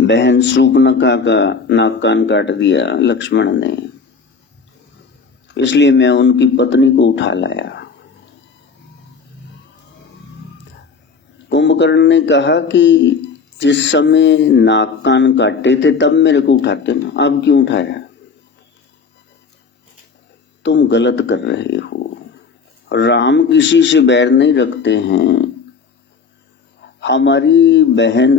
बहन शूर्पणखा का नाक कान काट दिया लक्ष्मण ने, इसलिए मैं उनकी पत्नी को उठा लाया। कुंभकर्ण ने कहा कि जिस समय नाक कान काटे थे तब मेरे को उठाते ना, अब क्यों उठाया? तुम गलत कर रहे हो। राम किसी से बैर नहीं रखते हैं। हमारी बहन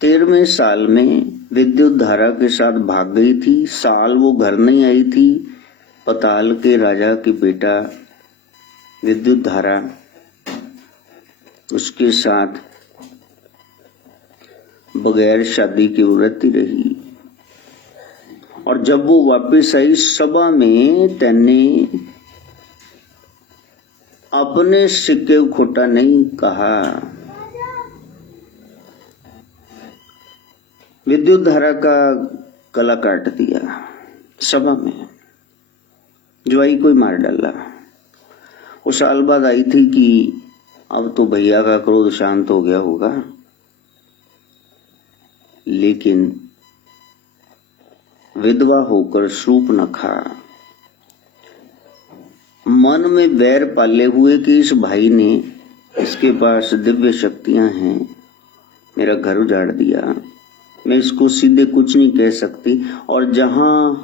13वें साल में विद्युत धारा के साथ भाग गई थी। साल वो घर नहीं आई थी। पताल के राजा के बेटा विद्युत धारा उसके साथ बगैर शादी के व्रती रही, और जब वो वापस आई सभा में तैने अपने सिक्के खोटा नहीं कहा। विद्युत धारा का गला काट दिया सभा में, ज्वाई को मार डाला। वो साल बाद आई थी कि अब तो भैया का क्रोध शांत हो गया होगा, लेकिन विधवा होकर शूर्पणखा मन में वैर पाले हुए कि इस भाई ने, इसके पास दिव्य शक्तियां हैं, मेरा घर उजाड़ दिया, मैं इसको सीधे कुछ नहीं कह सकती। और जहां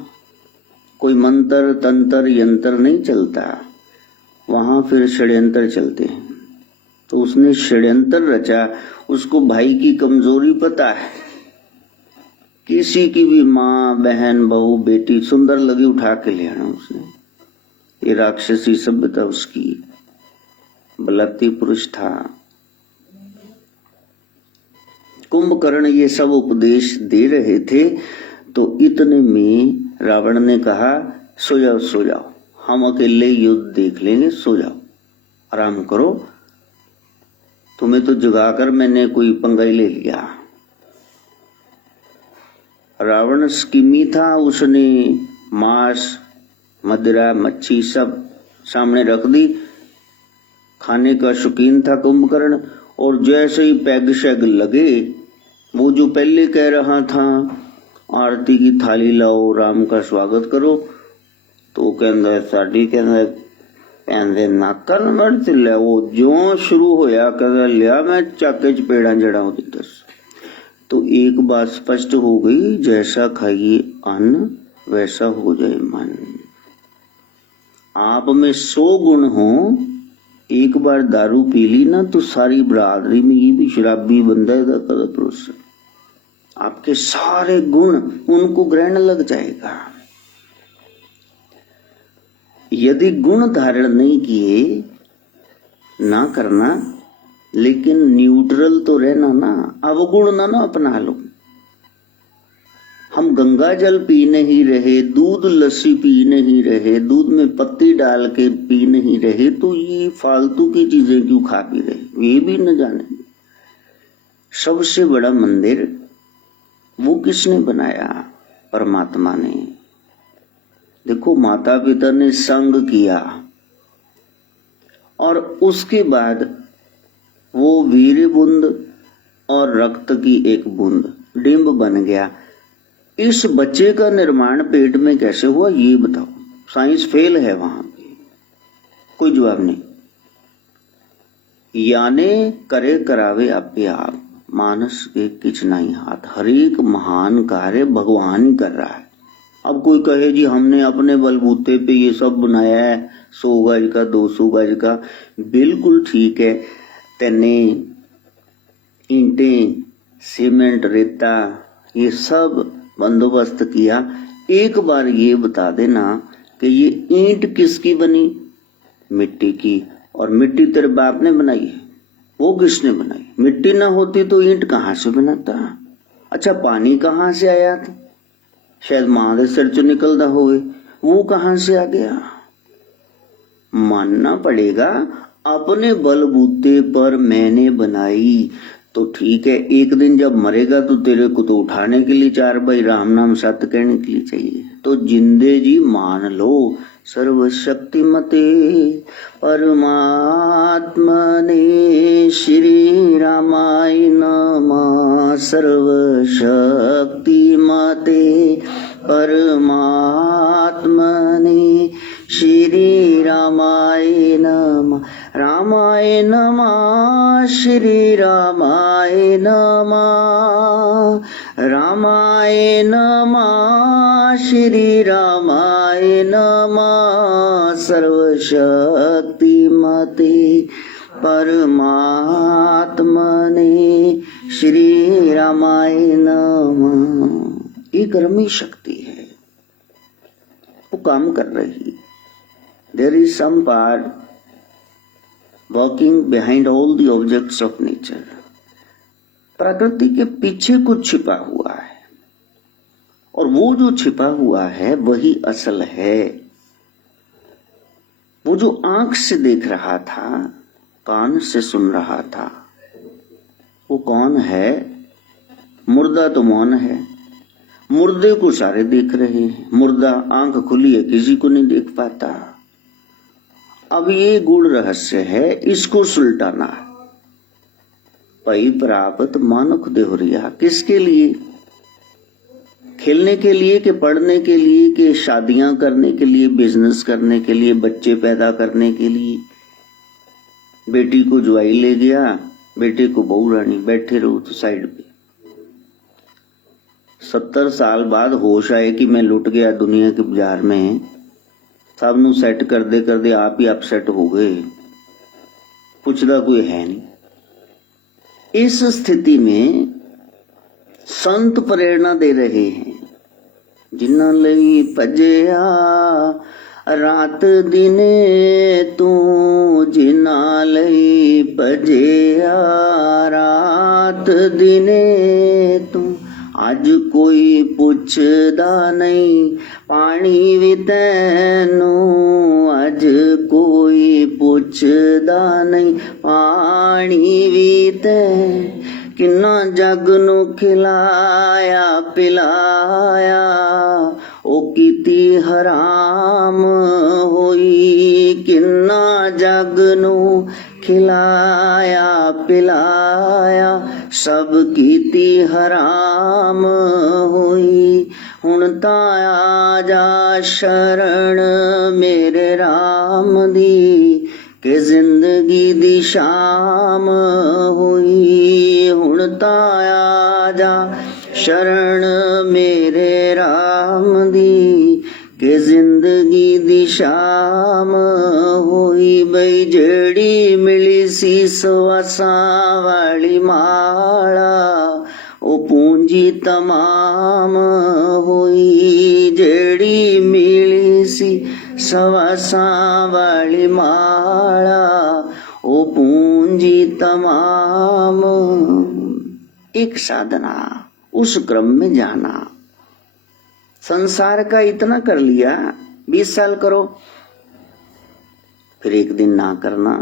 कोई मंत्र तंत्र यंत्र नहीं चलता वहां फिर षड्यंत्र चलते हैं। तो उसने षड्यंत्र रचा। उसको भाई की कमजोरी पता है। किसी की भी माँ बहन बहू बेटी सुंदर लगी उठा के ले आना उसने। ये राक्षसी सभ्यता उसकी। बलात्कारी पुरुष था। कुंभकर्ण ये सब उपदेश दे रहे थे तो इतने में रावण ने कहा, सो जाओ, हम अकेले युद्ध देख लेंगे, सो जाओ, आराम करो, तुम्हें तो जगाकर मैंने कोई पंगा ही ले लिया। रावण स्कीमी था। उसने मांस मदिरा मच्छी सब सामने रख दी। खाने का शौकीन था कुंभकर्ण। और जैसे ही पैग शैग लगे, वो जो पहले कह रहा था आरती की थाली लाओ, राम का स्वागत करो, तो कहंदा साडी कहंदा कहंदे नाकल मर्च ले। वो जो शुरू होया कहंदा लिया मैं चाके चपेड़ा जड़ा ओदी दस। तो एक बात स्पष्ट हो गई, जैसा खाइए अन्न वैसा हो जाए मन। आप में 100 गुण हो, एक बार दारू पी ली ना तो सारी बरादरी में ये भी शराबी बंदा है कदा पुरुष। आपके सारे गुण उनको ग्रहण लग जाएगा। यदि गुण धारण नहीं किए ना करना, लेकिन न्यूट्रल तो रहना ना, अवगुण ना अपना लो। हम गंगा जल पी नहीं रहे, दूध लस्सी पी नहीं रहे, दूध में पत्ती डाल के पी नहीं रहे, तो ये फालतू की चीजें क्यों खा पी रहे, ये भी न जाने। सबसे बड़ा मंदिर वो किसने बनाया? परमात्मा ने। देखो, माता पिता ने संग किया और उसके बाद वो वीर्य बूंद और रक्त की एक बूंद डिंब बन गया। इस बच्चे का निर्माण पेट में कैसे हुआ ये बताओ। साइंस फेल है वहां पे, कोई जवाब नहीं। याने करे करावे आपे आप, मानस के किच नहीं हाथ। हर एक महान कार्य भगवान ही कर रहा है। अब कोई कहे जी हमने अपने बलबूते पे ये सब बनाया है, 100 गज का 200 गज का, बिल्कुल ठीक है। तेने ईंटें सीमेंट रेता ये सब बंदोबस्त किया। एक बार ये बता देना कि ये ईंट किसकी बनी? मिट्टी की। और मिट्टी तेरे बाप ने बनाई है, वो किसने बनाई? मिट्टी ना होती तो ईंट कहां से बनाता? अच्छा, पानी कहां से आया था? शायद मां के सिर चो निकलता होवे, वो कहां से आ गया? मानना पड़ेगा अपने बलबूते पर मैंने बनाई तो ठीक है। एक दिन जब मरेगा तो तेरे को तो उठाने के लिए 4 भाई राम नाम सत्य कहने के लिए चाहिए। तो जिंदे जी मान लो, सर्वशक्तिमते परमात्मने श्री रामाय नमः। सर्वशक्तिमते परमात्मने श्री रामाय नमः। रामाय नमः श्री रामाय नमः। रामाय नमः श्री रामाय नमः। सर्वशक्तिमते परमात्मने श्री रामाय नमः। ये कर्मी शक्ति है, वो काम कर रही। There is some part walking behind all the objects of nature. प्रकृति के पीछे कुछ छिपा हुआ है, और वो जो छिपा हुआ है वही असल है। वो जो आंख से देख रहा था, कान से सुन रहा था, वो कौन है? मुर्दा तो मौन है। मुर्दे को सारे देख रहे हैं, मुर्दा आंख खुली है, किसी को नहीं देख पाता। अब ये गूढ़ रहस्य है, इसको सुलटाना है। पई प्राप्त मानुख देहुरिया, किसके लिए? खेलने के लिए कि पढ़ने के लिए कि शादियां करने के लिए, बिजनेस करने के लिए, बच्चे पैदा करने के लिए? बेटी को जुआई ले गया, बेटे को बहू रानी, बैठे रहो तो साइड पे। 70 साल बाद होश आए कि मैं लुट गया दुनिया के बाजार में, सब नु सेट कर दे आप ही अपसेट हो गए, पुछदा कोई है नहीं। इस स्थिति में संत प्रेरणा दे रहे हैं, जिन्ना लई भजया रात दिने तू, जिन्ना लई भजया रात दिने तू। आज कोई पुछदा नहीं पानी भी तैनू, आज कोई पुछदा नहीं पानी भी तैनू। किन्ना जग नू खिलाया पिलाया, ओ कीती हराम होई। किन्ना जग नू खिलाया पिलाया, सब कीती हराम होई। हुण तां आ जा शरण मेरे राम दी, के जिंदगी दी शाम होई। हुण तां आ जा शरण मेरे राम दी, के जिंदगी दी शाम होई। बई जेड़ी मिली सी सवासां वाली माला, ओ पूंजी तमाम होई। जेड़ी मिली सी सवासां वाली माला, ओ पूंजी तमाम। एक साधना, उस क्रम में जाना। संसार का इतना कर लिया, 20 साल करो, फिर एक दिन ना करना,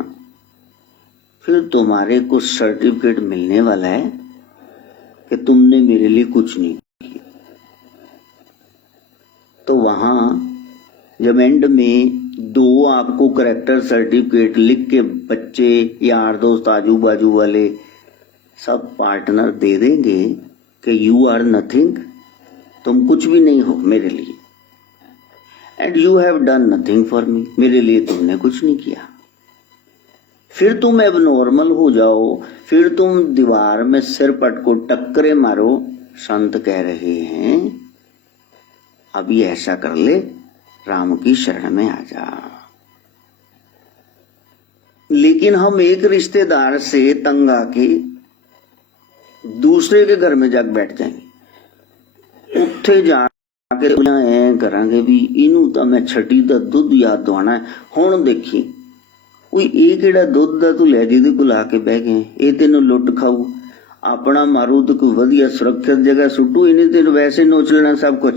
फिर तुम्हारे को सर्टिफिकेट मिलने वाला है कि तुमने मेरे लिए कुछ नहीं किया। तो वहां जब एंड में 2 आपको करेक्टर सर्टिफिकेट लिख के बच्चे, यार दोस्त, आजू बाजू वाले सब पार्टनर दे देंगे कि यू आर नथिंग, तुम कुछ भी नहीं हो मेरे लिए, and you have done nothing for me, मेरे लिए तुमने कुछ नहीं किया। फिर तुम एबनॉर्मल हो जाओ, फिर तुम दीवार में सिर पटको टक्करे मारो। संत कह रहे हैं अभी ऐसा कर ले, राम की शरण में आ जा। लेकिन हम एक रिश्तेदार से तंग आके दूसरे के घर में जाके बैठ जाएंगे, उत्थे जाके ऐ करांगे भी इनू तो मैं छठी दा दुध याद दवाना है। हुण देखी कोई ਇਹ ਕਿਹੜਾ ਦੁੱਧ ਦਾ ਤੂੰ ਲੈ ਜਿਹਦੇ ਕੋਲ ਆ ਕੇ ਬਹਿ ਗਏ, ਇਹ ਤੈਨੂੰ ਲੁੱਟ ਖਾਊ, ਆਪਣਾ ਮਾਰੂ ਤੇ ਕੋਈ ਵਧੀਆ ਸੁਰੱਖਿਅਤ ਜਗ੍ਹਾ ਸੁੱਟੂ, ਇਹਨੇ ਤੈਨੂੰ ਵੈਸੇ ਨੋਚ ਲੈਣਾ ਸਭ ਕੁਝ।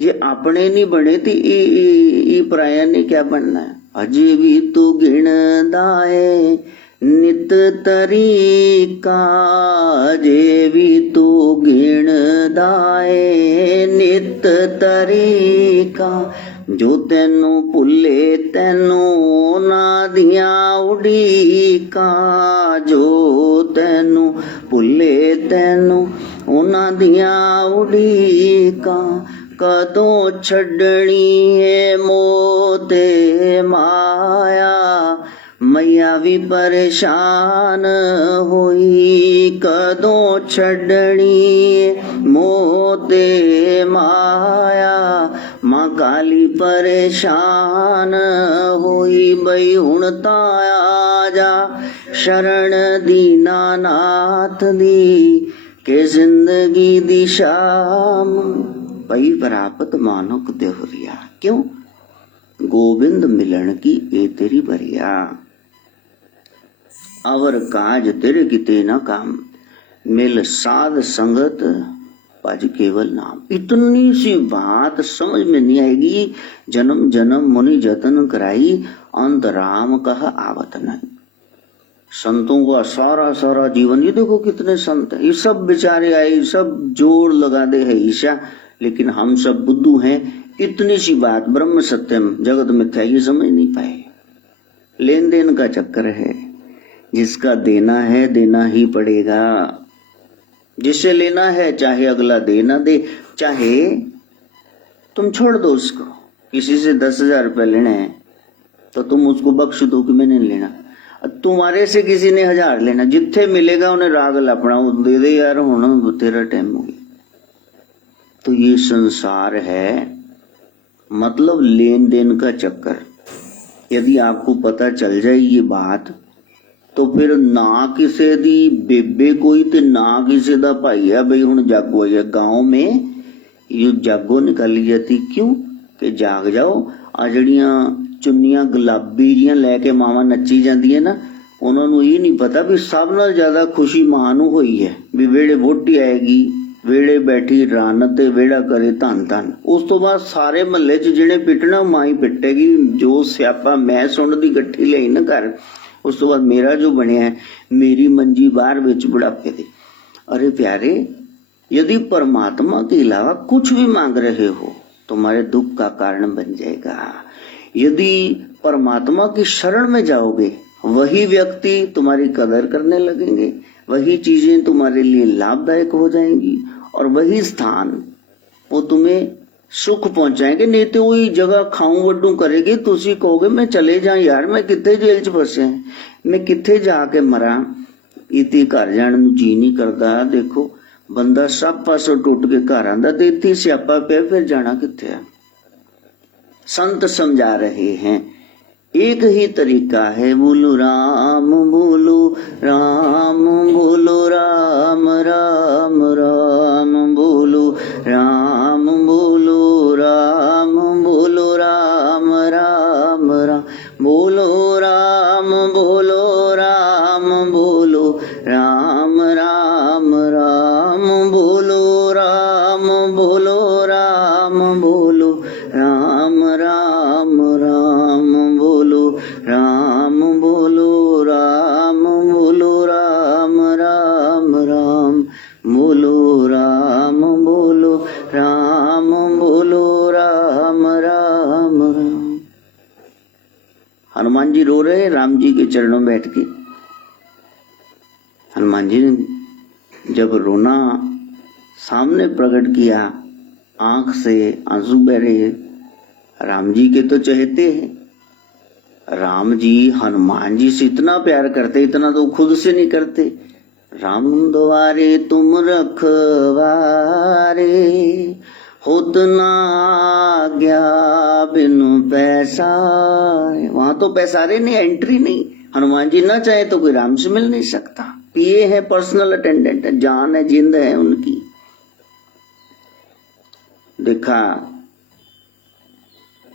ਜੇ ਆਪਣੇ ਨਹੀਂ ਬਣੇ ਤੇ ਇਹ ਪਰਾਇਆ ਨੇ ਕਿਆ ਬਣਨਾ ਹੈ। ਅਜੇ ਵੀ ਤੂੰ ਗਿਣਦਾ ਏ ਨਿਤ ਤਰੀਕਾ, ਅਜੇ ਵੀ ਤੂੰ ਗਿਣਦਾ ਏ ਨਿਤ ਤਰੀਕਾ। जो तेनू भुले तेनू ना दिया उड़ीका, जो तेनू भुले तेनू उना दिया उड़ीका, कदों छड़नी है मोते माया, मैया भी परेशान हुई, कदों छड़नी मोते माया, मां काली परेशान हुई, बई हुण तां आजा शरण दीना नाथ दी, के जिंदगी दी शाम पई प्राप्त मानुक देहुरिया। क्यों? गोविंद मिलन की ए तेरी बरिया, अवर काज तेरे किते न काम, मिल साध संगत भज केवल नाम। इतनी सी बात समझ में नहीं आएगी, जन्म जन्म मुनि जतन कराई, अंत राम कहा आवत नहीं। संतों का सारा सारा जीवन, ये देखो कितने संत हैं, ये सब बेचारे आए, सब जोर लगा दे है ईशा, लेकिन हम सब बुद्धू हैं। इतनी सी बात ब्रह्म सत्यम जगत मिथ्या ये समझ नहीं पाए। लेन देन का चक्कर है, जिसका देना है देना ही पड़ेगा, जिससे लेना है चाहे अगला दे ना दे, चाहे तुम छोड़ दो उसको। किसी से 10,000 रुपये लेने हैं तो तुम उसको बख्श दो कि मैंने नहीं लेना। तुम्हारे से किसी ने 1000 लेना, जिथे मिलेगा उन्हें राग लापना, दे दे यार हुण तेरा टाइम हो गया। तो ये संसार है, मतलब लेन देन का चक्कर। यदि आपको पता चल जाए ये बात, तो फिर ना किसी दी बेबे कोई ते ना किसी दा भाई है बई हुण जागो है। गांव में ये जागो निकाली जाती, क्यों कि जाग जाओ। आ जड़ियां चुन्नियां गुलाबी जियां लैके मावा नच्ची जांदियां ना, उन्हां नूं ये नहीं पता भी सब नाल ज्यादा खुशी मां नूं होई है, भी वेड़े वोटी आएगी, वेड़े बैठी रान ते वेड़ा करे धन धन। उस तो बाद सारे महल्ले च जिहने पिटना मां ही पिटेगी। जो स्यापा मैं सुन दी गट्ठी लई ना घर, उस तो बाद मेरा जो बनया है, मेरी मंजी बाहर विच बुढ़ापे दे। अरे प्यारे, यदि परमात्मा के अलावा कुछ भी मांग रहे हो, तुम्हारे दुख का कारण बन जाएगा। यदि परमात्मा की शरण में जाओगे, वही व्यक्ति तुम्हारी कदर करने लगेंगे, वही चीजें तुम्हारे लिए लाभदायक हो जाएंगी, और वही स्थान वो तुम्हें सुख पहुंचाएंगे। नहीं तो वही जगह खाऊं वड्डू करेगी, तुसी कहोगे मैं चले जा यार, मैं किथे जेल च फसे हैं, मैं किथे जाके मरा, इति घर जाने नूं जी नहीं करदा। देखो बंदा सब पासों टुट के घर आंदा ते इत्थे स्यापा पिया, फिर जाना किथे है। संत समझा रहे हैं, एक ही तरीका है, बोलो राम बोलो राम बोलो राम राम राम बोलो राम बोलो राम बोलो राम राम राम बोलो राम बोलो राम बोलो राम राम राम बोलो राम बोलो राम बोलो राम राम राम बोलो राम बोलो राम बोलो राम राम राम बोलो राम बोलो राम बोलो राम राम राम। हनुमान जी रो रहे राम जी के चरणों में बैठ के। हनुमान जी ने जब रोना सामने प्रकट किया, आंख से आंसू बह रहे। राम जी के तो चहेते हैं, राम जी हनुमान जी से इतना प्यार करते, इतना तो खुद से नहीं करते। राम द्वारे तुम रखवारे, होत ना आज्ञा बिनु पैसारे। वहां तो पैसारे नहीं, एंट्री नहीं। हनुमान जी ना चाहे तो कोई राम से मिल नहीं सकता। पीए है, पर्सनल अटेंडेंट है, जान है, जिंद है उनकी। देखा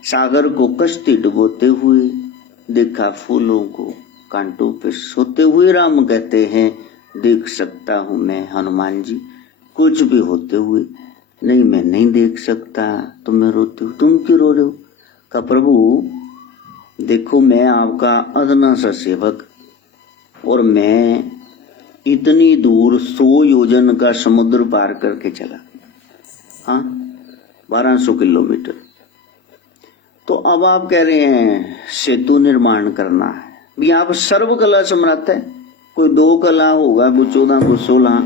सागर को कश्ती डुबोते हुए, देखा फूलों को कांटों पे सोते हुए। राम कहते हैं देख सकता हूं मैं हनुमान जी कुछ भी होते हुए। नहीं मैं नहीं देख सकता, तुम रोते हो। तुम क्यों रो रहे हो? कहा प्रभु देखो मैं आपका अदना सा सेवक, और मैं इतनी दूर 100 योजन का समुद्र पार करके चला, हाँ 1200 किलोमीटर। तो अब आप कह रहे हैं सेतु निर्माण करना है, भी आप सर्व कला समर्थ है। कोई 2 कला होगा, वो 14 को 16,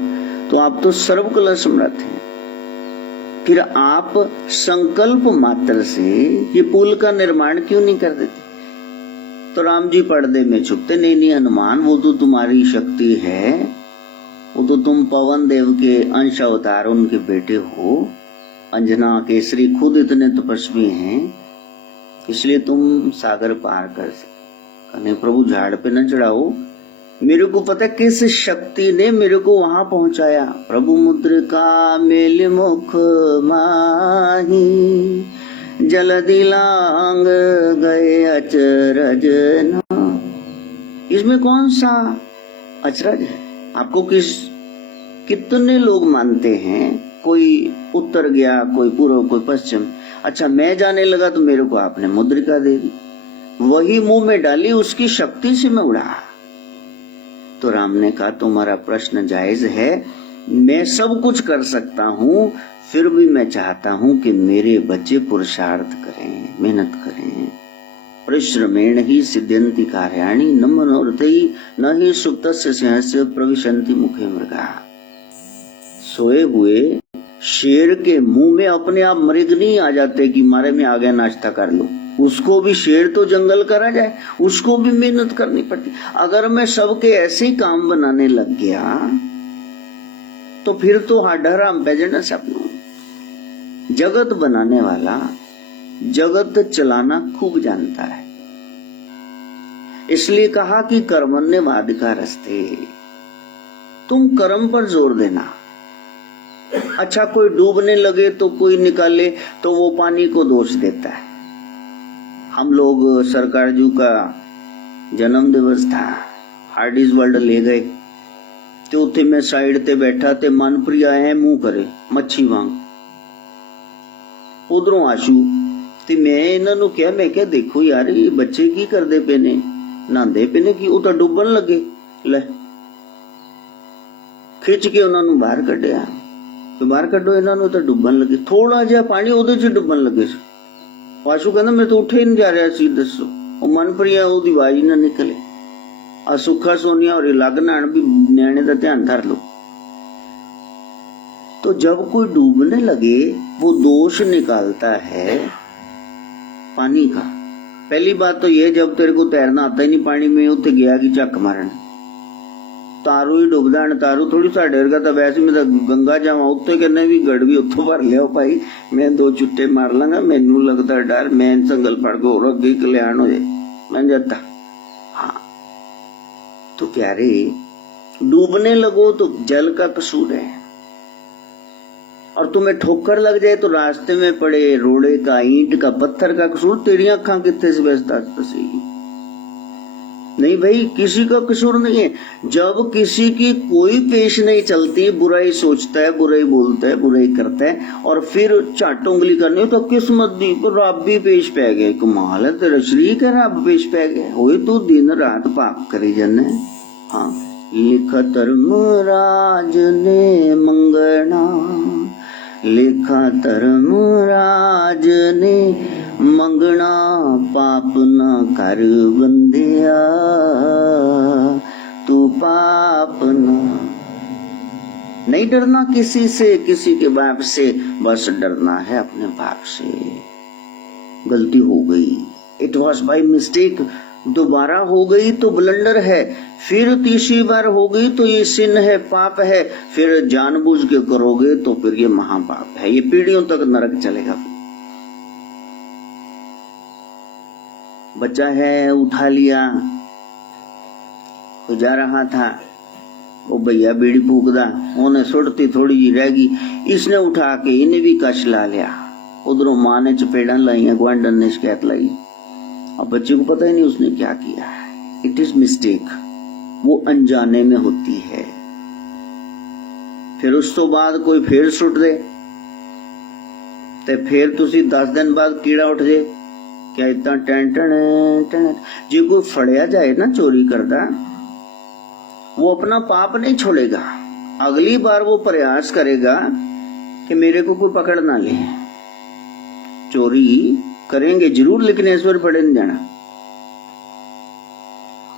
तो आप तो सर्व कला समर्थ हैं। फिर आप संकल्प मात्र से ये पुल का निर्माण क्यों नहीं कर देते? तो राम जी पर्दे में छुपते, नहीं हनुमान, वो तो तुम्हारी शक्ति है, वो तो तुम पवन देव के अंश अवतार उनके बेटे हो, अंजना केसरी खुद इतने तपस्वी हैं, इसलिए तुम सागर पार कर सकते। नहीं प्रभु, झाड़ पे न चढ़ाओ, मेरे को पता है किस शक्ति ने मेरे को वहां पहुंचाया। प्रभु मुद्रिका मेल मुख माही, जल दिलांग गए अचरज न। इसमें कौन सा अचरज है? आपको कितने लोग मानते हैं? कोई उत्तर गया, कोई पूर्व, कोई पश्चिम। अच्छा, मैं जाने लगा तो मेरे को आपने मुद्रिका दे दी, वही मुंह में डाली, उसकी शक्ति से मैं उड़ा। तो राम ने कहा तुम्हारा प्रश्न जायज है, मैं सब कुछ कर सकता हूँ, फिर भी मैं चाहता हूँ कि मेरे बच्चे पुरुषार्थ करें, मेहनत करें। परिश्रमेण ही सिद्ध्यन्ति कार्याणि न मनोरथैः न ही सुप्तस्य सिंहस्य प्रविशन्ति मुखे मृगा। सोए हुए शेर के मुंह में अपने आप मृग नहीं आ जाते कि मारे में आ गया, नाश्ता कर लो। उसको भी शेर तो जंगल करा जाए, उसको भी मेहनत करनी पड़ती। अगर मैं सबके ऐसे ही काम बनाने लग गया तो फिर तो हाडहराम पैजन सपनों। जगत बनाने वाला जगत चलाना खूब जानता है, इसलिए कहा कि कर्मण्यवाद का रास्ते, तुम कर्म पर जोर देना। अच्छा, कोई डूबने लगे तो कोई निकाले तो वो पानी को दोष देता है। हम लोग सरकार जू का जन्म दिवस था, हार्डीज वर्ल्ड ले गए, तो उथे मैं साइड ते बैठा ते मनप्रिया है मुंह करे मच्छी वांग, उधरों आशू ते मैं इन्हों क्या, मैं क्या देखो यार ये बच्चे की करदे पे ने, नहांदे पे ने कि वो तो डुबन लगे। ले खिंच के उन्होंने बाहर कढ़िया, तो बाहर कढ़ो, इन्होंने तो डुबन लगे, थोड़ा जिहा पानी ओदे च डुबन लगे। वाशु कहना मैं तो उठे नहीं जा रहा सी, दसो। वो मनप्रिया ओदी आवाज ना निकले, आ सुखा सोनिया और लग नान भी न्याणे का ध्यान धर लो। तो जब कोई डूबने लगे वो दोष निकालता है पानी का। पहली बात तो ये, जब तेरे को तैरना आता ही नहीं पानी में, उत्ते गया कि झक मारन, तारू ही डुबदा, तारू थोड़ी साढ़े वर्गा तो वैसे मैं तो गंगा जावा, उत्ते कहने भी गड़ भी उत्थों भर लिया भाई, मैं 2 चुट्टे मार लांगा, मैनू लगता डर, मैं संगल फड़ के और अगे कल्याण हो जाए, मैं जाता। हाँ तो प्यारे, डूबने लगो तो जल का कसूर है, और तुम्हें ठोकर लग जाए तो रास्ते में पड़े रोड़े का, ईंट का, पत्थर का कसूर, तेरी अखां कितने से व्यस्ता फंसेगी? नहीं भाई, किसी का कसूर नहीं है। जब किसी की कोई पेश नहीं चलती, बुराई सोचता है, बुराई बोलता है, बुराई करता है, और फिर चाट उंगली करनी हो तो किस्मत दी रब भी पेश पै गए। कमाल है, तेरा शरीक है, रब पेश पै गए, होए तू दिन रात पाप करी जाने। हाँ, लिखा धर्मराज ने मंगना, लिखा धर्मराज ने मंगना, पाप न कर बंदिया, तू पाप न। नहीं डरना किसी से, किसी के बाप से, बस डरना है अपने बाप से। गलती हो गई, इट वॉज बाय मिस्टेक, दोबारा हो गई तो ब्लंडर है, फिर तीसरी बार हो गई तो ये सिन है, पाप है, फिर जानबूझ के करोगे तो फिर ये महापाप है, ये पीढ़ियों तक नरक चलेगा। बच्चा है, उठा लिया, तो जा रहा था, वो भैया बीड़ी फूकदा, उन्हें सुड़ती थोड़ी जी रह गई, इसने उठा के इन्हें भी कश ला लिया। उधरों माँ ने चपेड़ा लाई, ग्वांडन ने शिकायत लाई। अब बच्चे को पता ही नहीं उसने क्या किया है। इट इज मिस्टेक, वो अनजाने में होती है। फिर उस तो बाद कोई फिर सुट दे ते फिर तुसी 10 दिन बाद कीड़ा उठ जाए, क्या इतना टेंटन जी। कोई फड़िया जाए ना चोरी करता, वो अपना पाप नहीं छोड़ेगा, अगली बार वो प्रयास करेगा कि मेरे को कोई पकड़ ना ले। चोरी करेंगे जरूर, लेकिन ऐश्वर्य पड़े नहीं जाना।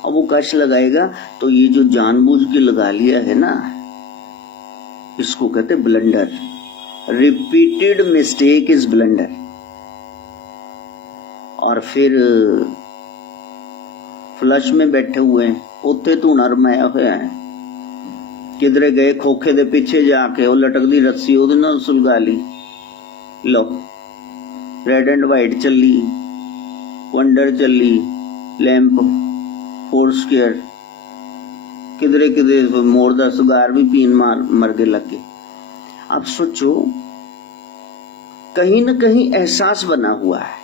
अब वो कश लगाएगा तो ये जो जानबूझ के लगा लिया है ना, इसको कहते blunder. Repeated mistake is blunder. और फिर फ्लश में बैठे हुए हैं, उत्थे धूना रमाया होया है, किधरे गए खोखे दे पिछे जाके वो लटकदी रस्सी ਉਹਦੇ ਨਾਲ सुलगा ली। लो रेड एंड वाइट चली, वंडर चली, लैंप, फोर्स केयर, किधरे किधरे मोर दा सुगार भी पीन मर के लग गए। आप सोचो, कहीं न कहीं एहसास बना हुआ है।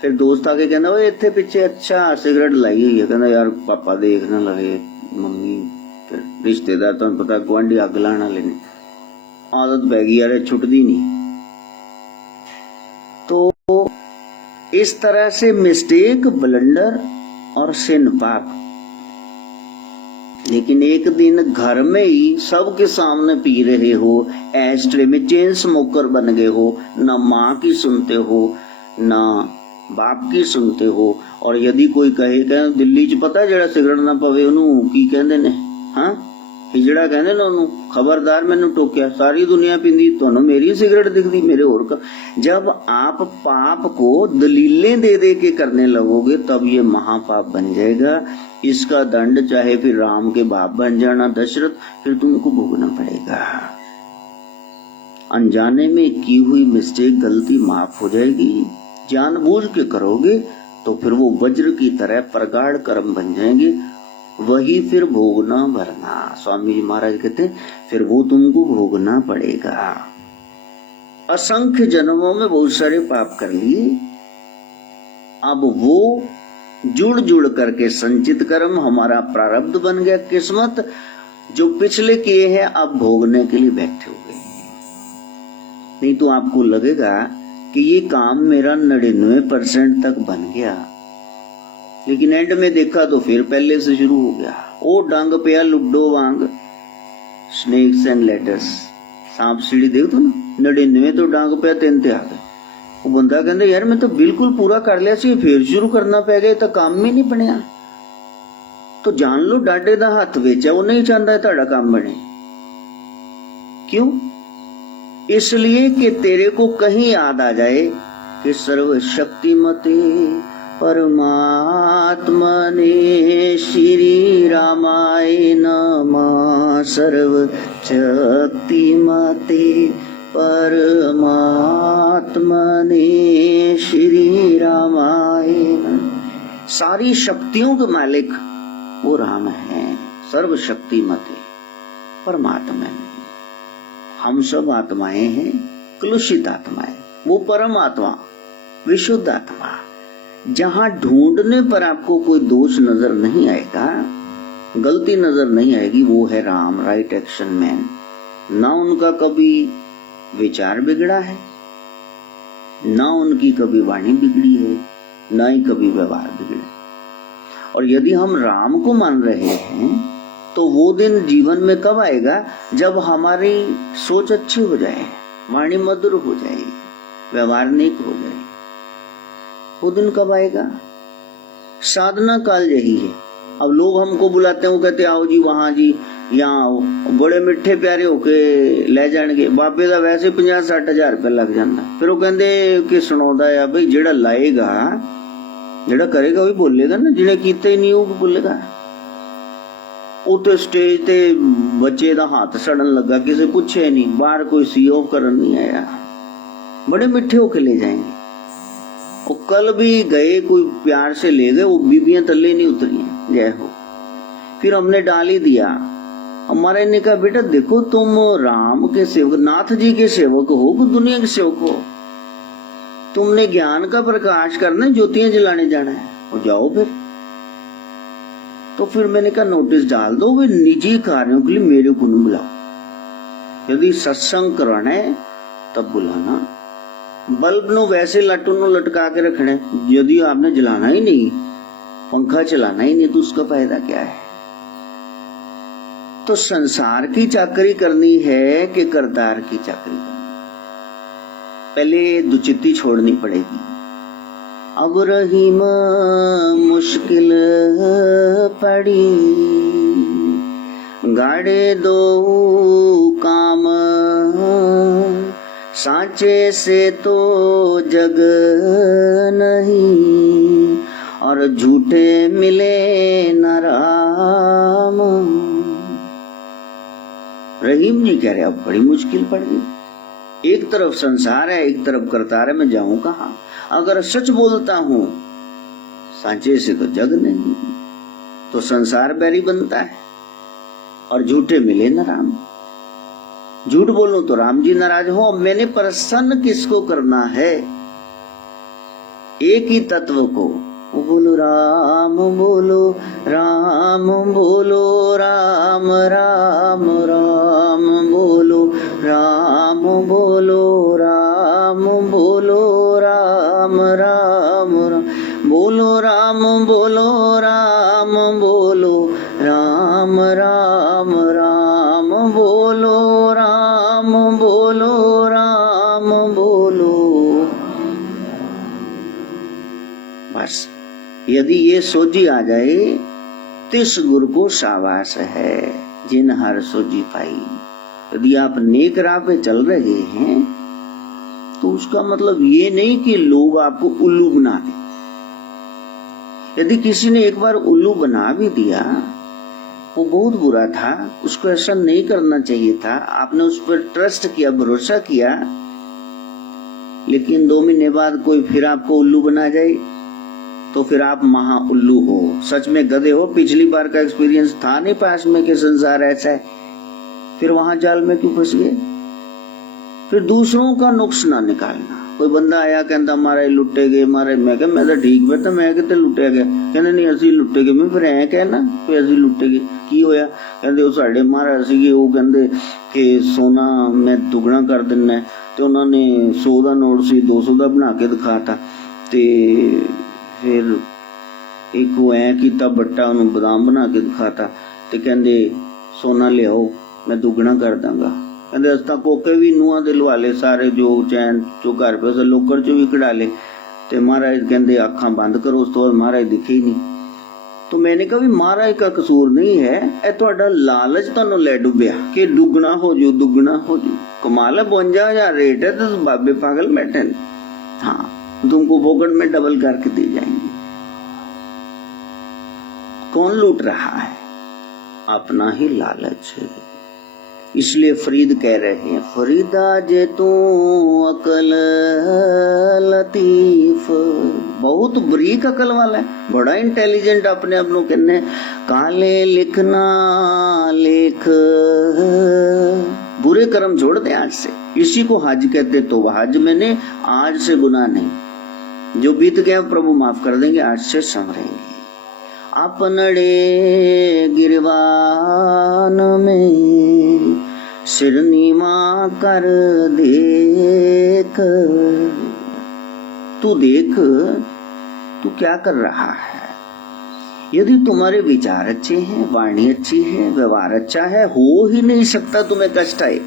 फिर दोस्त आके कहना वो इतने पीछे अच्छा सिगरेट लाई हुई है, कहना यार पापा देख ना लगे, मम्मी, फिर रिश्तेदार तो पता गुआंढी अग लाना लेने, आदत पै गई यार, छुटती नहीं। तो इस तरह से मिस्टेक, ब्लंडर और सिन, पाप। लेकिन एक दिन घर में ही सबके सामने पी रहे हो, एस्ट्रे में चेन स्मोकर बन गए हो, ना माँ की सुनते हो ना बाप की सुनते हो। और यदि कोई कहे दिल्ली च पता जेड़ा सिगरेट ना पवे ओनू की कहंदे ने, हां हिजड़ा कहंदे ने ओनू, खबरदार मैनू टोकिया, सारी दुनिया पींदी, तुहानू मेरी सिगरेट दिखदी, मेरे और का। जब आप पाप को दलीलें दे दे के करने लगोगे तब ये महापाप बन जाएगा। इसका दंड चाहे फिर राम के बाप बन जाना दशरथ, फिर तुमको भोगना पड़ेगा। अनजाने में की हुई मिस्टेक, गलती माफ हो जाएगी। जानबूझ के करोगे तो फिर वो वज्र की तरह प्रगाढ़ कर्म बन जाएंगे, वही फिर भोगना भरना। स्वामी जी महाराज कहते फिर वो तुमको भोगना पड़ेगा। असंख्य जन्मों में बहुत सारे पाप कर लिए, अब वो जुड़ जुड़ करके संचित कर्म हमारा प्रारब्ध बन गया, किस्मत जो पिछले किए हैं अब भोगने के लिए बैठे हुए। नहीं तो आपको लगेगा कि ये काम मेरा 99% तक बन गया, लेकिन एंड में देखा तो फिर पहले से शुरू हो गया। ओ डंग पिया ludo Wang, snakes and ladders, सांप सीढ़ी देख दो ना, 99 तो डंग पिया 3 ते आ गए। वो बंदा कहता यार मैं तो बिल्कुल पूरा कर लिया सी, फिर शुरू करना पै गया, तो काम में नहीं बनया। तो जान लो डाडे दा हथ विच है, वो नहीं चाहता तुहाडा काम बने। क्यों? इसलिए कि तेरे को कहीं याद आ जाए कि सर्वशक्तिमते परमात्मा ने श्री रामाय नमः। सर्वशक्तिमते परमात्मा ने श्री रामाय नमः। सारी शक्तियों के मालिक वो राम है, सर्वशक्तिमते परमात्मा ने। हम सब आत्माएं हैं, कलुषित आत्माएं, वो परम आत्मा, विशुद्ध आत्मा। जहां ढूंढने पर आपको कोई दोष नजर नहीं आएगा, गलती नजर नहीं आएगी, वो है राम, राइट एक्शन मैन। ना उनका कभी विचार बिगड़ा है, ना उनकी कभी वाणी बिगड़ी है, ना ही कभी व्यवहार बिगड़े। और यदि हम राम को मान रहे हैं तो वो दिन जीवन में कब आएगा? जब हमारी सोच अच्छी हो जाए, वाणी मधुर हो जाए, व्यवहार नेक हो जाए। वो दिन कब आएगा? साधना काल यही है। अब लोग हमको बुलाते हैं, वो कहते आओ जी वहां जी, यहाँ आओ, बड़े मिठे प्यारे होके ले जाएंगे। बाबे का वैसे 50-60 हजार रुपया लग जाता। फिर वो कहते कि सुनादा है भाई, जेड़ा लाएगा, जेड़ा करेगा वही बोलेगा ना, जिन्हें कीता ही नहीं वो बोलेगा। उते स्टेज ते बच्चे दा हाथ सड़न लगा, किसे पूछे नहीं, बाहर कोई सीओ करन नहीं आया, बड़े मिठे होके ले जाएंगे। वो कल भी गए, कोई प्यार से ले गए, वो बीबियां तले नहीं उतरी, जय हो। फिर हमने डाल ही दिया। हमारे ने कहा बेटा देखो तुम राम के सेवक, नाथ जी के सेवक हो कि दुनिया के सेवक हो, तुमने ज्ञान का प्रकाश करना, ज्योतियां जलाने जाना है, वो जाओ फिर। तो फिर मैंने कहा नोटिस डाल दो, वे निजी कार्यों के लिए मेरे को नहीं बुलाओ। यदि सत्संग कराना है तब बुलाना। बल्ब नो वैसे लट्टू नो लटका के रखना है, यदि आपने जलाना ही नहीं, पंखा चलाना ही नहीं, तो उसका फायदा क्या है? तो संसार की चाकरी करनी है कि करतार की चाकरी करनी? पहले दुचित्ती छोड़नी पड़ेगी। अब रहीम मुश्किल पड़ी, गाड़े दो काम, सांचे से तो जग नहीं, और झूठे मिले न राम। रहीम जी कह रहे अब बड़ी मुश्किल पड़ गई। एक तरफ संसार है, एक तरफ करतार है, मैं जाऊं कहां? अगर सच बोलता हूं सांचे से तो जग नहीं, तो संसार बैरी बनता है, और झूठे मिले न राम। झूठ बोलूं तो राम जी नाराज हो। अब मैंने प्रसन्न किसको करना है? एक ही तत्व को। बोलो राम, बोलो राम, बोलो राम, राम राम, बोलो राम, बोलो राम, बोलो राम, राम राम, बोलो राम, बोलो राम, बोलो राम, राम राम, बोलो राम, बोलो राम, बोलो। बस यदि ये सोजी आ जाए, तिस गुरु को शाबाश है जिन हर सोजी पाई। यदि आप नेक राह पे चल रहे हैं तो उसका मतलब ये नहीं कि लोग आपको उल्लू बना दें। यदि किसी ने एक बार उल्लू बना भी दिया, वो बहुत बुरा था, उसको ऐसा नहीं करना चाहिए था। आपने उस पर ट्रस्ट किया, भरोसा किया, लेकिन 2 महीने बाद कोई फिर आपको उल्लू बना जाए तो फिर आप महा उल्लू हो, सच में गधे हो। पिछली बार का एक्सपीरियंस था नहीं पास में कि संसार ऐसा है, फिर वहां जाल में क्यों फंस गए? फिर दूसरों का नुक्स ना निकालना। कोई बंदा आया कहता मारे लुटे गए मारे, मैं कहा मैं तो ठीक बैठा, मैं कितने लुटिया गया? कहते नहीं असि लुटे गए। मैं फिर ऐ कहना फिर असि लुटे गए की होया? कहते वो साढ़े मारा सी, वो कहते कि सोना मैं दुगना कर देना, तो उन्होंने 100 का नोट सी 200 का बना के दिखाता, ते फिर एक वो ऐ कीता बट्टा उन्होंने बादाम बना के दिखाता, ते कहते सोना ले आओ मैं दुगना कर दांगा। कहते अस्ता कोके भी नुआ दे लवा ले, सारे जो चैन जो घर पे उसे लोकर चो भी कढ़ा ले, ते महाराज कहते अखा बंद करो, उस तो महाराज दिखे ही नहीं। तो मैंने कहा भी महाराज का कसूर नहीं है, ए तुहाडा लालच तुहानू लै डुबिया कि दुगना हो जू, दुगना हो जू। कमाल है, 52,000 रेट है तो बाबे पागल बैठे। हाँ, तुमको पॉकेट में डबल करके दे जाएंगे। कौन लूट रहा है? अपना ही लालच है। इसलिए फरीद कह रहे हैं, फरीदा जे तू अकल लतीफ, बहुत बरीक अकल वाला है, बड़ा इंटेलिजेंट अपने आप को कहने। काले लिखना लेख, बुरे कर्म छोड़ दे आज से। इसी को हज कहते, तो हज मैंने आज से गुनाह नहीं, जो बीत गया प्रभु माफ कर देंगे, आज से संभरेंगे। अपनड़े गिरवान में सिर नीमा कर देख, तू देख तू क्या कर रहा है। यदि तुम्हारे विचार अच्छे हैं, वाणी अच्छी है, व्यवहार अच्छा है, हो ही नहीं सकता तुम्हें कष्ट आए,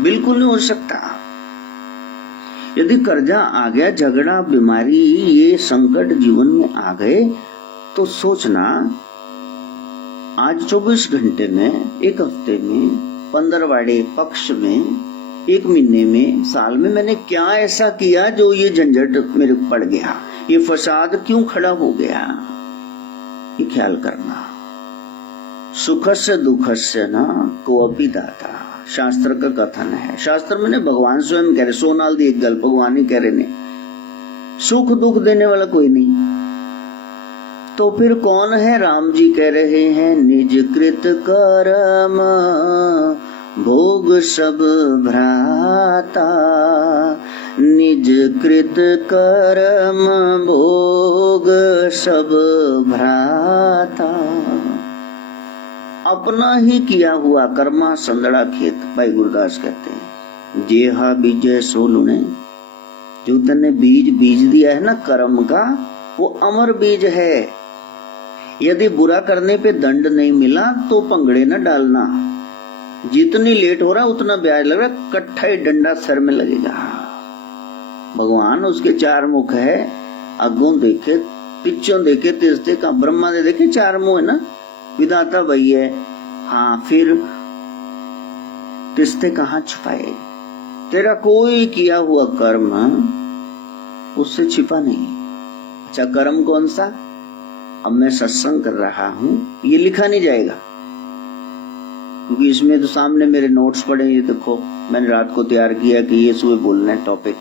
बिल्कुल नहीं हो सकता। यदि कर्जा आ गया, झगड़ा, बीमारी, ये संकट जीवन में आ गए, तो सोचना आज 24 घंटे में, एक हफ्ते में, 15वाड़े पक्ष में, 1 महीने में, साल में मैंने क्या ऐसा किया जो ये झंझट मेरे पड़ गया, ये फसाद क्यों खड़ा हो गया, ये ख्याल करना। सुखस्य दुखस्य न कोअपि दाता, शास्त्र का कथन है। शास्त्र में भगवान स्वयं कह रहे, सोनाल दी एक गल भगवान ही कह रहे ने, सुख दुख देने वाला कोई नहीं। तो फिर कौन है? राम जी कह रहे हैं, निज कृत कर्म भोग सब भ्राता, निज कृत कर्म भोग सब भ्राता। अपना ही किया हुआ कर्मा संदड़ा खेत, भाई गुरदास कहते हैं। जेहा बीजे सो लुने, जो तने बीज बीज दिया है ना कर्म का, वो अमर बीज है। यदि बुरा करने पे दंड नहीं मिला तो पंगड़े न डालना, जितनी लेट हो रहा उतना ब्याज लग रहा, कट्ठा ही डंडा सर में लगेगा। भगवान उसके 4 मुख है, अगों देखे पिछों देखे तिसते का, ब्रह्मा ने देखे 4 मुंह है ना, विधाता वही है। हाँ, फिर तिसते कहाँ छुपाए? तेरा कोई किया हुआ कर्म उससे छिपा नहीं। अच्छा, कर्म कौन सा? अब मैं सत्संग कर रहा हूं, ये लिखा नहीं जाएगा, क्योंकि इसमें तो सामने मेरे नोट्स पड़े। ये देखो, मैंने रात को तैयार किया कि ये सुबह बोलना है टॉपिक,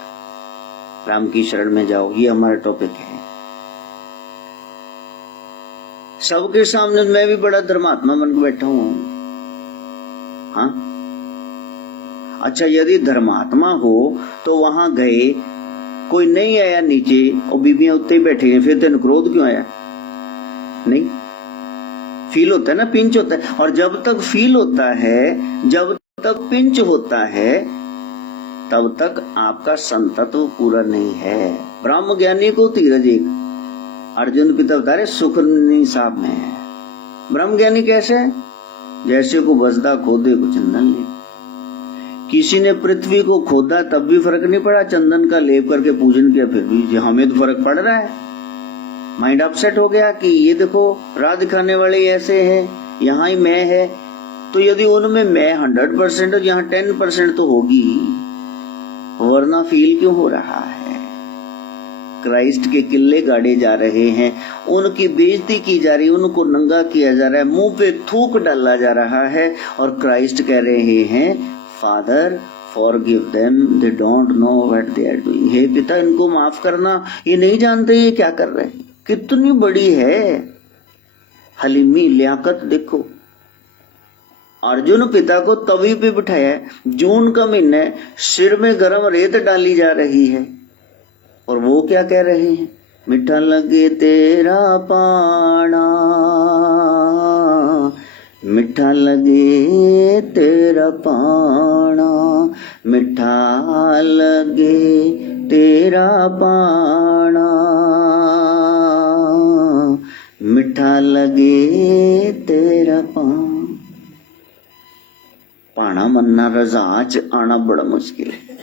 राम की शरण में जाओ, ये हमारा टॉपिक है। सबके सामने मैं भी बड़ा धर्मात्मा बन के बैठा हूं। हाँ, अच्छा, यदि धर्मात्मा हो तो वहां गए, कोई नहीं आया नीचे और बीबियां उत्ते ही बैठे हैं, फिर तेन क्रोध क्यों आया? नहीं, फील होता है ना, पिंच होता है। और जब तक फील होता है, जब तक पिंच होता है, तब तक आपका संतत्व पूरा नहीं है। ब्रह्म ज्ञानी को धीरज एक, अर्जुन पिता बता रहे सुख साहब में है। ब्रह्म ज्ञानी कैसे है? जैसे को बसदा खोदे को चंदन ले। किसी ने पृथ्वी को खोदा तब भी फर्क नहीं पड़ा, चंदन का लेप करके पूजन किया फिर भी हमें तो फर्क पड़ रहा है। माइंड अपसेट हो गया कि ये देखो राह दिखाने वाले ऐसे हैं, यहाँ ही मैं है। तो यदि उनमें मैं 100% और यहाँ 10% तो होगी, वरना फील क्यों हो रहा है? क्राइस्ट के किले गाड़े जा रहे हैं, उनकी बेइज्जती की जा रही है, उनको नंगा किया जा रहा है, मुंह पे थूक डाला जा रहा है, और क्राइस्ट कह रहे हैं father forgive them, they don't know what they are doing. हे पिता, इनको माफ करना, ये नहीं जानते ये क्या कर रहे हैं। कितनी बड़ी है हलीमी, लियाकत देखो। अर्जुन पिता को तवी पे बिठाया, जून का महीना, सिर में गरम रेत डाली जा रही है, और वो क्या कह रहे हैं? मीठा लगे तेरा पाना, मीठा लगे तेरा पाना, मीठा लगे तेरा पाना, मीठा लगे तेरा पाना मनना, रजाच आना बड़ा मुश्किल है।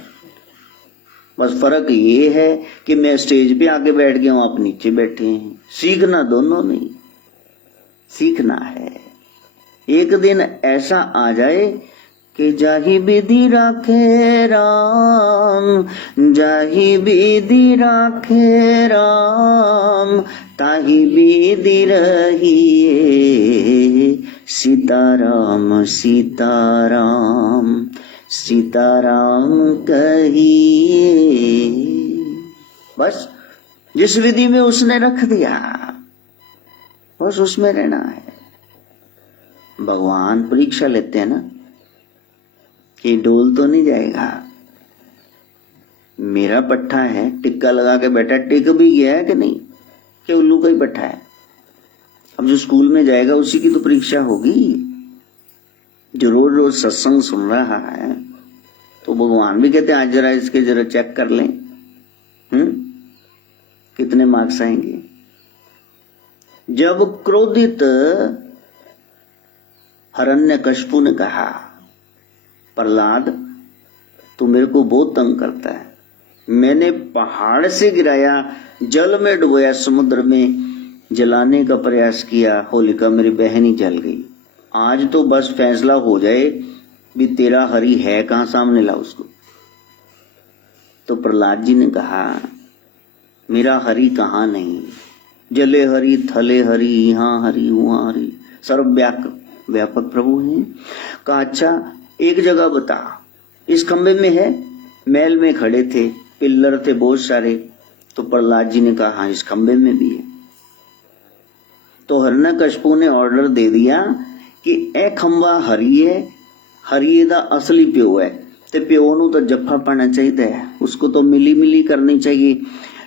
बस फर्क ये है कि मैं स्टेज पे आके बैठ गया हूं, आप नीचे बैठे हैं। सीखना दोनों नहीं, सीखना है। एक दिन ऐसा आ जाए कि जाही विधि राखे राम, जाही विधि राखे राम, ताही विधि रहिए, सीताराम सीताराम सीताराम कहिए। बस जिस विधि में उसने रख दिया, बस उसमें रहना है। भगवान परीक्षा लेते हैं ना कि डोल तो नहीं जाएगा। मेरा पट्टा है, टिक्का लगा के बैठा, टिक भी गया है कि नहीं, कि उल्लू का ही पट्टा है। अब जो स्कूल में जाएगा उसी की तो परीक्षा होगी। जो रोज रोज सत्संग सुन रहा है, तो भगवान भी कहते हैं आज जरा इसके जरा चेक कर लें, कितने मार्क्स आएंगे। जब क्रोधित हिरण्यकशिपु ने कहा, प्रहलाद तू मेरे को बहुत तंग करता है, मैंने पहाड़ से गिराया, जल में डुबोया, समुद्र में जलाने का प्रयास किया, होलिका मेरी बहन ही जल गई। आज तो बस फैसला हो जाए भी तेरा हरि है कहां, सामने ला उसको। तो प्रहलाद जी ने कहा मेरा हरि कहां नहीं, जले हरि थले हरि, यहाँ हरि वहां हरि, सर्वव्यापक प्रभु है। कहा अच्छा एक जगह बता, इस खंबे में है, महल में खड़े थे, पिल्लर थे बहुत सारे। तो प्रहलाद जी ने कहा हाँ इस खंबे में भी है। तो हिरण्यकशिपु ने ऑर्डर दे दिया कि ए खंबा हरिए, हरिए दा असली प्यो है, ते प्यो नू तो जफ्फा पाना चाहिए, उसको तो मिली मिली करनी चाहिए।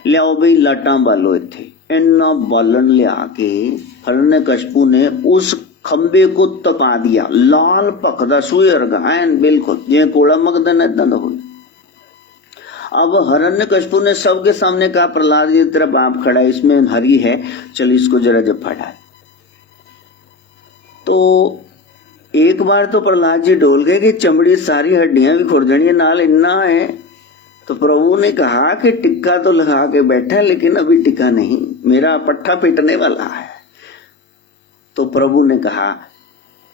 लियाओ बई लाटा बालो इत्थे। इन्ना बालन लिया के हिरण्यकशिपु ने उस खंबे को तपा दिया, लाल पकदा सूए अर्गायन, बिल्कुल जे कोड़ा मगदन इदा दा हो। अब हिरण्यकशिपु ने सबके सामने कहा प्रहलाद जी तेरा बाप खड़ा है, इसमें हरि है, चल इसको जरा जफ्फा डाल। तो एक बार तो प्रहलाद जी डोल गए कि चमड़ी सारी हड्डियां भी खुर जानी, नाल इन्ना है तो प्रभु ने कहा कि टिक्का तो लगा के बैठा लेकिन अभी टिक्का नहीं, मेरा पट्टा पिटने वाला है। तो प्रभु ने कहा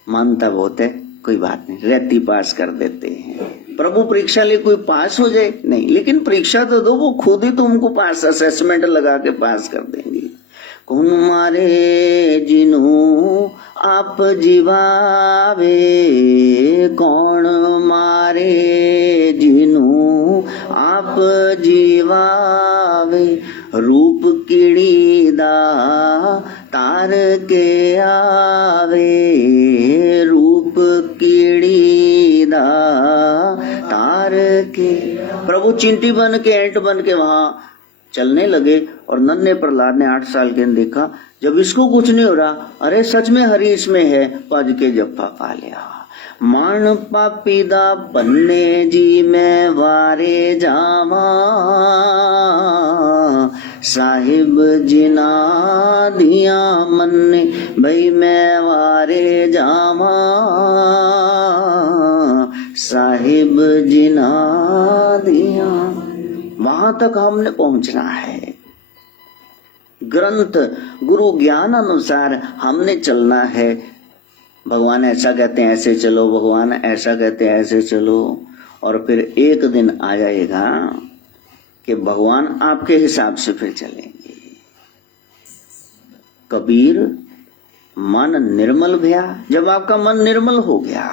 मानता बहुत है, कोई बात नहीं, रेती पास कर देते हैं। प्रभु परीक्षा ले कोई पास हो जाए नहीं, लेकिन परीक्षा तो दो, वो खुद ही तुमको पास असेसमेंट लगा के पास कर देंगे। कौन मारे जिन्हू आप जीवावे, कौन मारे जिन्हू आप जीवावे, रूप कीड़ीदा तार के आवे, रूप कीड़ीदा तार के। प्रभु चिंटी बन के, एंट बन के वहां चलने लगे और नन्हे प्रहलाद ने 8 साल के देखा जब इसको कुछ नहीं हो रहा, अरे सच में हरि इसमें है, पज के जप्पा पा लिया। मान पापीदा पन्ने जी में वारे जावा, साहिब जिना दिया मन्ने भाई मैं वारे जावा, साहिब जिना दिया। वहां तक हमने पहुंचना है। ग्रंथ गुरु ज्ञान अनुसार हमने चलना है। भगवान ऐसा कहते हैं ऐसे चलो, भगवान ऐसा कहते हैं ऐसे चलो, और फिर एक दिन आ जाएगा कि भगवान आपके हिसाब से फिर चलेंगे। कबीर मन निर्मल भया, जब आपका मन निर्मल हो गया,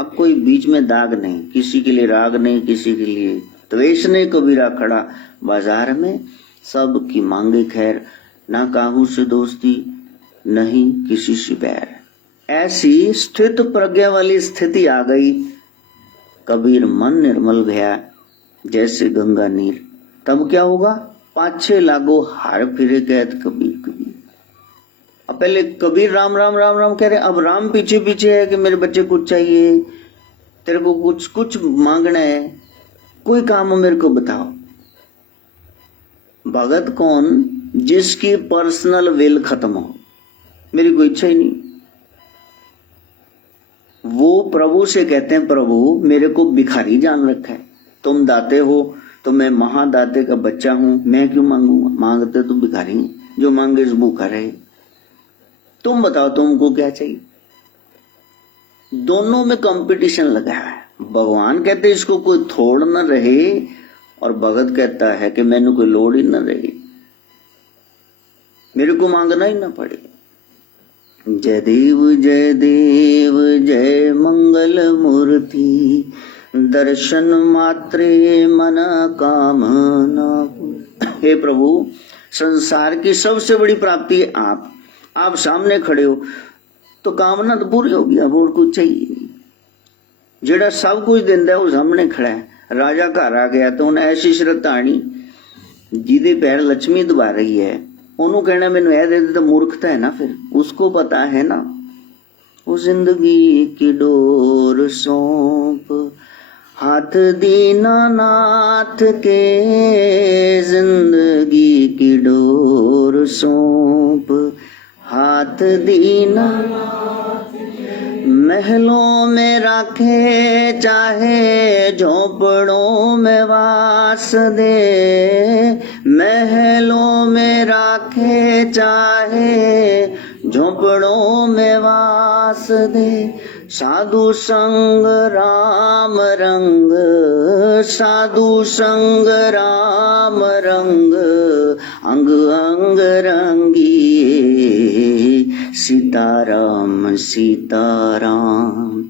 अब कोई बीच में दाग नहीं, किसी के लिए राग नहीं, किसी के लिए द्वेष नहीं। कबीरा खड़ा बाजार में, सब की मांगे खैर, ना काहू से दोस्ती नहीं किसी से बैर। ऐसी स्थित प्रज्ञा वाली स्थिति आ गई। कबीर मन निर्मल भया जैसे गंगा नीर। तब क्या होगा? पाछे लागो हार फिरे कहत कबीर कबीर। अब पहले कबीर राम राम राम राम कह रहे, अब राम पीछे पीछे है कि मेरे बच्चे कुछ चाहिए, तेरे को कुछ कुछ मांगना है, कोई काम मेरे को बताओ। भगत कौन? जिसकी पर्सनल विल खत्म हो, मेरी कोई इच्छा ही नहीं। वो प्रभु से कहते हैं प्रभु मेरे को भिखारी जान रखा है, तुम दाते हो तो मैं महादाते का बच्चा हूं, मैं क्यों मांगूंगा? मांगते तो भिखारी, जो मांगे इस भूखा रहे। तुम बताओ तुमको क्या चाहिए? दोनों में कंपटीशन लगा है। भगवान कहते इसको कोई थोड़ न रहे, और भगत कहता है कि मैंने कोई लोड़ ही न रही, मेरे को मांगना ही ना पड़े। जय देव जय मंगल मूर्ति, दर्शन मात्रे मन कामना। हे प्रभु, संसार की सबसे बड़ी प्राप्ति है आप सामने खड़े हो तो कामना तो पूरी होगी, अब और कुछ चाहिए नहीं। जेड़ा सब कुछ देंदा है वो सामने खड़ा है। राजा घर आ गया तो उन्हें ऐसी श्रद्धाणी जिदे पैर लक्ष्मी दबा रही है, ओनू कहना मैनू यह दे दे तो मूर्खता है ना। फिर उसको पता है ना, वो जिंदगी की डोर सौंप हाथ दीनानाथ के, जिंदगी की डोर सौंप हाथ दीनानाथ, महलों में रखे चाहे झोपड़ों में वास दे, महलों में रखे चाहे झोपड़ों में वास दे। साधु संग राम रंग, साधु संग राम रंग, अंग अंग रंगिए, सीताराम सीताराम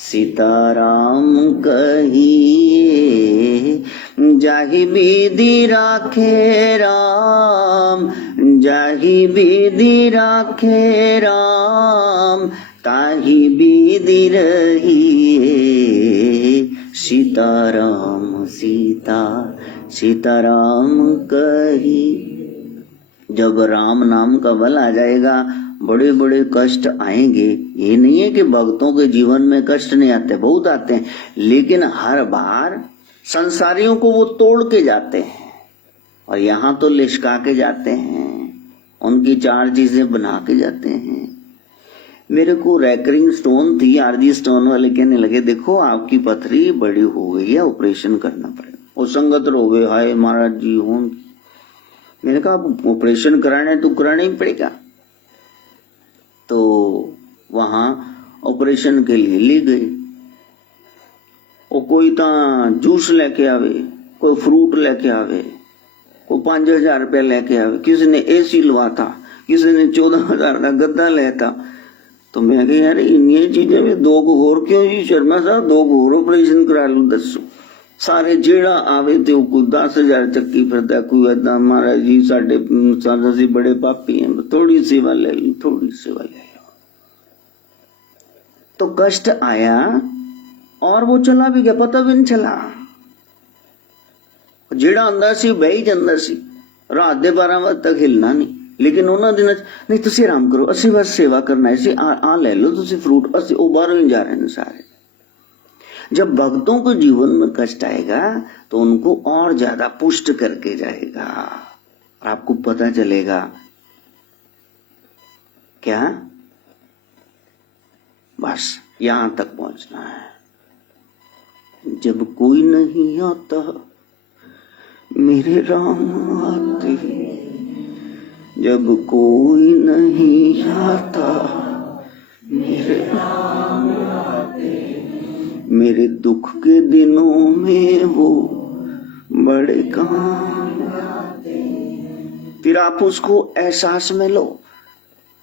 सीताराम कहिए। जाहि विधि राखे राम, जाहि विधि राखे राम, ताहि विधि रहिए। सीताराम सीताराम कही। जब राम नाम का बल आ जाएगा, बड़े बड़े कष्ट आएंगे। ये नहीं है कि भक्तों के जीवन में कष्ट नहीं आते, बहुत आते हैं, लेकिन हर बार संसारियों को वो तोड़ के जाते हैं, और यहाँ तो लिशका के जाते हैं, उनकी 4 चीजें बना के जाते हैं। मेरे को रैकरिंग स्टोन थी, आरजी स्टोन वाले कहने लगे देखो आपकी पथरी बड़ी हो गई है, ऑपरेशन करना पड़ेगा। वो संगत रोवे, हाय महाराज जी हूं। मैंने कहा ऑपरेशन कराना है तो कराना ही पड़ेगा। तो वहां ऑपरेशन के लिए ले गए। और कोई तो जूस लेके आवे, कोई फ्रूट लेके आवे, कोई 5,000 रुपया लेके आवे, किसी ने एसी लवाता, किसी ने 14,000 का गद्दा लेता। तो मैं कह यार इन ये चीजें में 2 होर क्यों जी शर्मा साहब, 2 होर ऑपरेशन करा लू। दसो सारे जेड़ा आवे तो कोई 10,000 चक्की फिरदा, कोई ऐदा महाराज जी साडे बड़े पापी हैं, थोड़ी सेवा ले ली, थोड़ी सेवा ले लो। तो कष्ट आया और वो चला भी गया, पता भी नहीं चला। जेड़ा अंदर सी बह जांदा सी, रात दे 12 बजे तक हिलना नहीं। लेकिन उन्होंने दिन नहीं तुसी आराम करो, असि बस सेवा करना है, आ ले लो तुसी फ्रूट, असि वो बाहरों ही जा रहे हैं सारे। जब भक्तों को जीवन में कष्ट आएगा तो उनको और ज्यादा पुष्ट करके जाएगा और आपको पता चलेगा क्या बस यहां तक पहुंचना है। जब कोई नहीं आता मेरे राम आते, जब कोई नहीं आता मेरे राम आते, मेरे दुख के दिनों में वो बड़े काम आते। फिर आप उसको एहसास में लो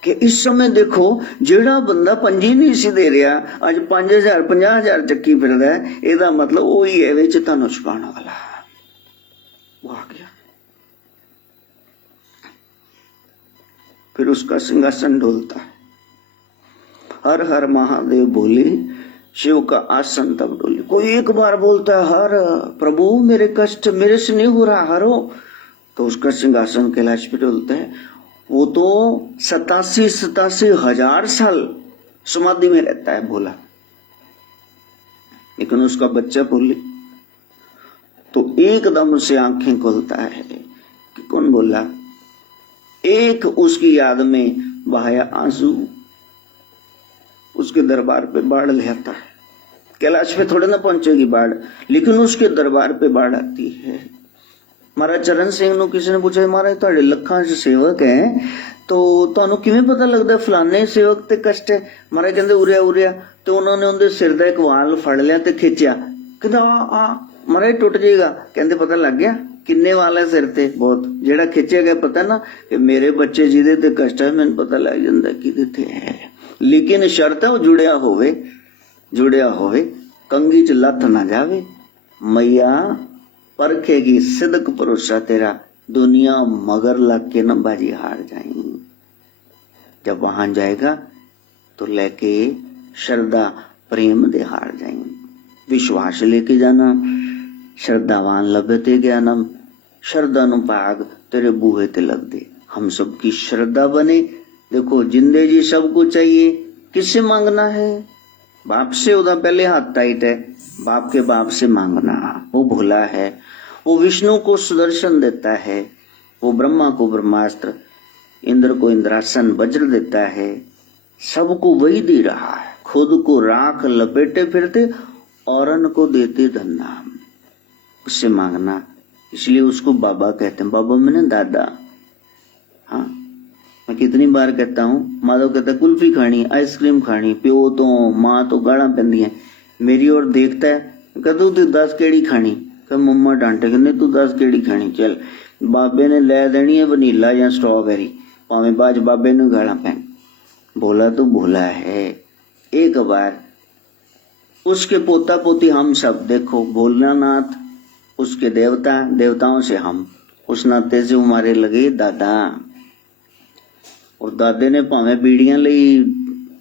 कि इस समय देखो जेड़ा बंदा पंजी नहीं सी दे रहा अज 5,000 50,000 चक्की फिरदा है, एदा मतलब वही है विच धनुष पाने वाला, वो आ गया। फिर उसका सिंहासन डोलता है। हर हर महादेव बोले, शिव का आसन तब डोले। कोई एक बार बोलता है हर प्रभु मेरे कष्ट मेरे से नहीं हो रहा, हरो, तो उसका सिंहासन कैलाश पे डोलता है। वो तो 87 हजार साल समाधि में रहता है भोला, लेकिन उसका बच्चा बोले तो एकदम से आंखें खोलता है कि कौन बोला। एक उसकी याद में बहाया आंसू, उसके दरबार पे बाढ़ ले आता है। कैलाश पे थोड़े ना पहुंचेगी बाढ़, लेकिन उसके दरबार पे बाढ़ आती है। महाराज चरण सिंह नु किसी ने पूछा महाराज तुहाडे लखां च सेवक है तो तुहानू किवें पता लगदा फलाने सेवक ते कष्ट है। महाराज कहंदे उरिया उरिया, तो उन्होंने उनके सिर दा एक वाल फड़ लिया ते खिंचा, कहंदा आ महाराज टुट जाएगा। कहंदे पता लग गया किन्ने वाल है सिर ते, बहुत। जेड़ा खिंचे गया पता ना कि मेरे बच्चे जिदे ते कष्ट है, मैनूं पता लग जांदा किदे ते है। लेकिन शर्त है वो जुड़िया होवे, कंगी च लथ ना जावे। मैया परखेगी सिदक भरोसा तेरा, दुनिया मगर लग के न बाजी हार जाएंगी। जब वहां जाएगा तो लेके श्रद्धा प्रेम दे हार जाएंगे। विश्वास लेके जाना, श्रद्धावान लभते ज्ञानम, श्रद्धा नु भाग तेरे बूहे ते लग दे। हम सबकी श्रद्धा बने। देखो जिंदे जी सबको चाहिए, किससे मांगना है? बाप से। उदा पहले हाथ टाइट है, बाप के बाप से मांगना। वो भोला है, वो विष्णु को सुदर्शन देता है, वो ब्रह्मा को ब्रह्मास्त्र, इंद्र को इंद्रासन वज्र देता है, सबको वही दे रहा है। खुद को राख लपेटे फिरते औरन को देते धन्ना। उससे मांगना, इसलिए उसको बाबा कहते हैं। बाबा मैंने दादा। हाँ मैं कितनी बार कहता हूँ, माधव कहता कुल्फी खानी, आइसक्रीम खानी, प्यो तो माँ तो गाड़ा पेंदी है। मेरी ओर देखता है, कहता तू 10 केड़ी खानी, कह मम्मा डांटे, कहते तू 10 केड़ी खानी। चल बाबे ने ले देनी है वनीला या स्ट्रॉबेरी, भावे बाज बाबे ने गाड़ा पैन। भोला तो भोला है। एक बार उसके पोता पोती हम सब, देखो भोलानाथ उसके देवता, देवताओं से हम, उस नाते से हमारे लगे दादा। और दादे ने भावे बीड़ियां लई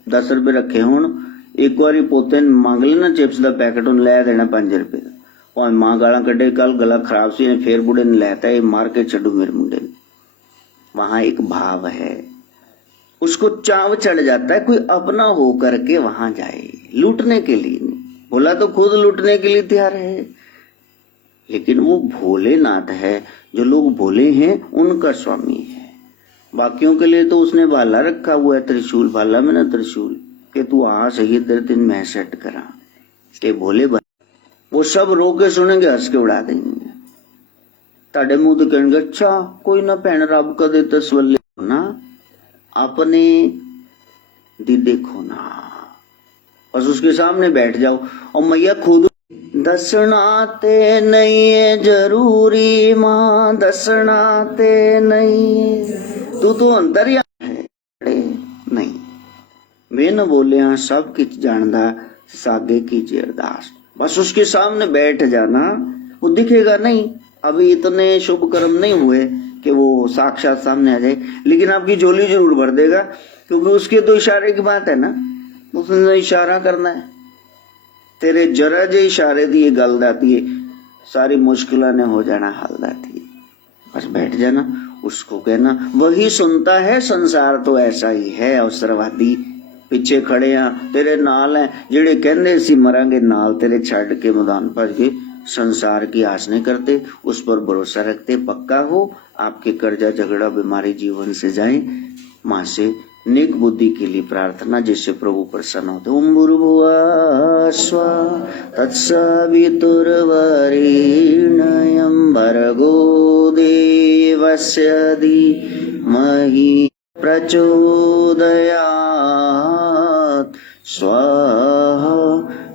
10 रुपए रखे होण, एक बारी पोते ने मांग लेना चिप्स का पैकेट, उन्हें लै देना 5 रुपए का। भावे मां गाला कड्डे, कल गला खराब सी ने फिर बुढ़े ने लैता, ये मार के छड्डू मेरे मुंडे ने। वहां एक भाव है, उसको चाव चढ़ जाता है कोई अपना हो करके वहां जाए, लूटने के लिए नहीं। भोला तो खुद लूटने के लिए तैयार है, लेकिन वो भोलेनाथ है। जो लोग भोले हैं उनका स्वामी है। बाकियों के लिए तो उसने भाला रखा हुआ है, त्रिशूल। भाला में ना त्रिशूल, कि तू आ सही तेरे दिन मैं सेट करा के भोले बन। वो सब रो के सुनेंगे, हंस के उड़ा देंगे। ताड़े मुंह तो कहेंगे अच्छा कोई ना भैन रब कदे तसवल्ले ना अपने दी देखो ना, बस उसके सामने बैठ जाओ और मैया खुद दसना ते नहीं है जरूरी मां, दसना ते नहीं, तू तो अंतर्यामी है नहीं, मैं न बोलिया सब कुछ जानदा सागे कीजिए अरदास, बस उसके सामने बैठ जाना, वो दिखेगा नहीं, अभी इतने शुभ कर्म नहीं हुए कि वो साक्षात सामने आ जाए, लेकिन आपकी झोली जरूर भर देगा, क्योंकि उसके तो इशारे की बात है ना, उसने इशारा करना है, तेरे जरा जे इशारे दी गल दाती है सारी मुश्किलों ने हो जाना हल दाती है, बस बैठ जाना, उसको कहना वही सुनता है, संसार तो ऐसा ही है अवसरवादी, पिछे खड़े हैं तेरे नाल हैं जेड़े कहंदे सी मरांगे नाल तेरे छड़ के मैदान पर के, संसार की आस नहीं करते, उस पर भरोसा रखते, पक्का हो आपके कर्जा झगड़ा बीमारी जीवन से जाए, मां से नेक बुद्धि के लिए प्रार्थना जिससे प्रभु प्रसन्न होते। ओम भूर्भुवः स्वः तत्सवितुर्वरेण्यं भर्गो देवस्य धीमहि प्रचोदयात् स्वाहा।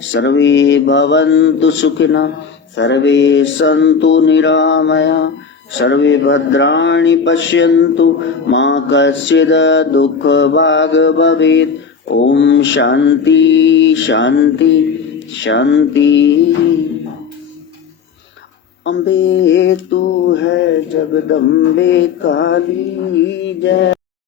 सर्वे भवन्तु सुखिनः, सर्वे सन्तु निरामया, सर्वे भद्राणि पश्यन्तु मा कश्चित् दुःखभाग् भवेत्। ओम शांति शांति शांति। अम्बे तू है जगदम्बे काली जय।